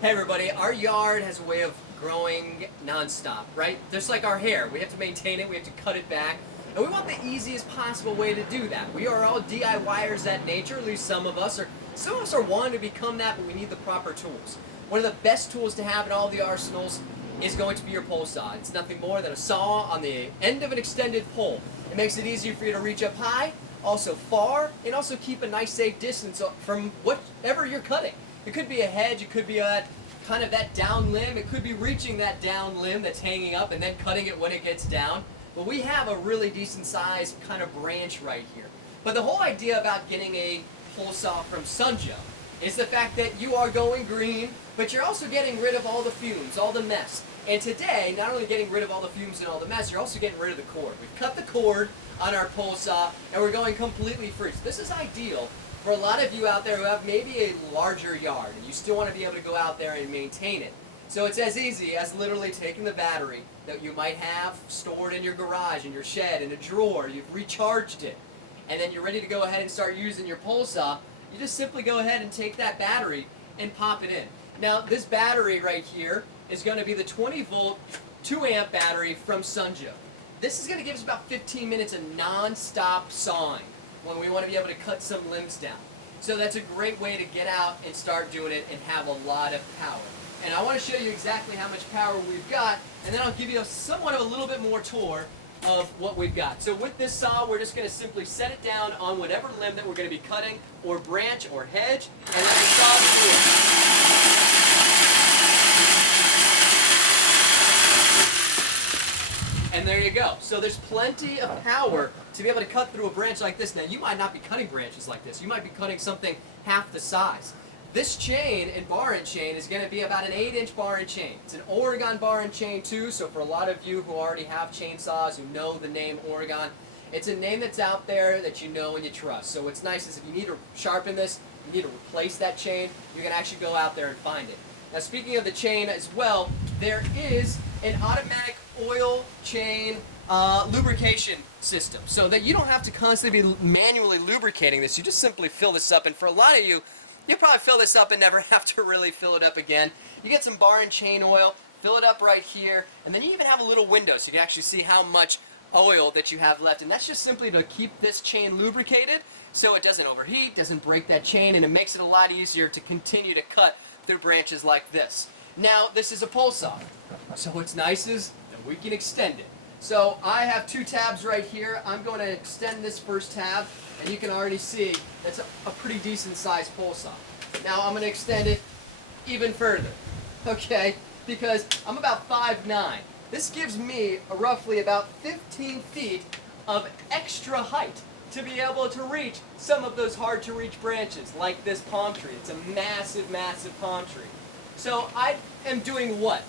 Hey everybody, our yard has a way of growing non-stop, right? Just like our hair, we have to maintain it, we have to cut it back, and we want the easiest possible way to do that. We are all DIYers at nature, at least some of us are wanting to become that, but we need the proper tools. One of the best tools to have in all the arsenals is going to be your pole saw. It's nothing more than a saw on the end of an extended pole. It makes it easier for you to reach up high, also far, and also keep a nice safe distance from whatever you're cutting. It could be a hedge, it could be kind of that down limb, it could be reaching that down limb that's hanging up and then cutting it when it gets down. But we have a really decent sized kind of branch right here. But the whole idea about getting a pole saw from SunJoe is the fact that you are going green, but you're also getting rid of all the fumes, all the mess. And today, not only getting rid of all the fumes and all the mess, you're also getting rid of the cord. We've cut the cord on our pole saw and we're going completely free. So this is ideal for a lot of you out there who have maybe a larger yard and you still want to be able to go out there and maintain it. So it's as easy as literally taking the battery that you might have stored in your garage, in your shed, in a drawer, you've recharged it, and then you're ready to go ahead and start using your pole saw. You just simply go ahead and take that battery and pop it in. Now this battery right here is going to be the 20 volt 2 amp battery from SunJoe. This is going to give us about 15 minutes of non-stop sawing when we want to be able to cut some limbs down. So that's a great way to get out and start doing it and have a lot of power. And I want to show you exactly how much power we've got, and then I'll give you somewhat of a little bit more tour of what we've got. So with this saw, we're just going to simply set it down on whatever limb that we're going to be cutting, or branch, or hedge, and let the saw do it. And there you go. So there's plenty of power to be able to cut through a branch like this. Now you might not be cutting branches like this. You might be cutting something half the size. This chain and bar and chain is going to be about an 8-inch bar and chain. It's an Oregon bar and chain too, so for a lot of you who already have chainsaws, who know the name Oregon, it's a name that's out there that you know and you trust. So what's nice is if you need to sharpen this, you need to replace that chain, you can actually go out there and find it. Now speaking of the chain as well, there is an automatic oil chain lubrication system, so that you don't have to constantly be manually lubricating this. You just simply fill this up, and for a lot of you, you'll probably fill this up and never have to really fill it up again. You get some bar and chain oil, fill it up right here, and then you even have a little window so you can actually see how much oil that you have left, and that's just simply to keep this chain lubricated so it doesn't overheat, doesn't break that chain, and it makes it a lot easier to continue to cut through branches like this. Now, this is a pole saw, so what's nice is that we can extend it. So I have 2 tabs right here. I'm going to extend this first tab, and you can already see that's a pretty decent sized pole saw. Now I'm going to extend it even further, okay, because I'm about 5'9". This gives me roughly about 15 feet of extra height to be able to reach some of those hard to reach branches like this palm tree. It's a massive, massive palm tree. So I am doing what?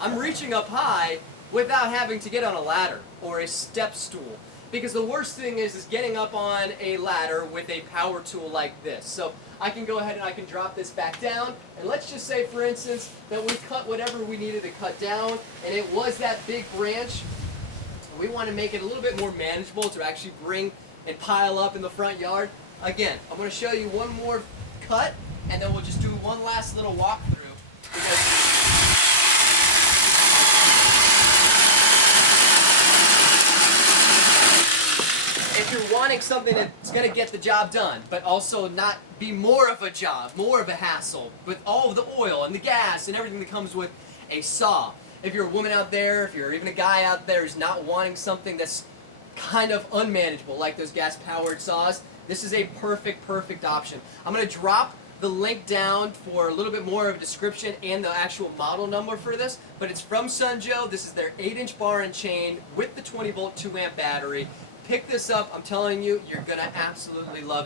I'm reaching up high without having to get on a ladder or a step stool. Because the worst thing is getting up on a ladder with a power tool like this. So I can go ahead and I can drop this back down, and let's just say, for instance, that we cut whatever we needed to cut down, and it was that big branch. We want to make it a little bit more manageable to actually bring and pile up in the front yard. Again, I'm going to show you one more cut, and then we'll just do one last little walkthrough. If you're wanting something that's going to get the job done, but also not be more of a job, more of a hassle, with all of the oil and the gas and everything that comes with a saw. If you're a woman out there, if you're even a guy out there who's not wanting something that's kind of unmanageable like those gas-powered saws, this is a perfect option. I'm going to drop the link down for a little bit more of a description and the actual model number for this, but it's from SunJoe. This is their 8-inch bar and chain with the 20 volt 2 amp battery. Pick this up. I'm telling you, you're going to absolutely love it.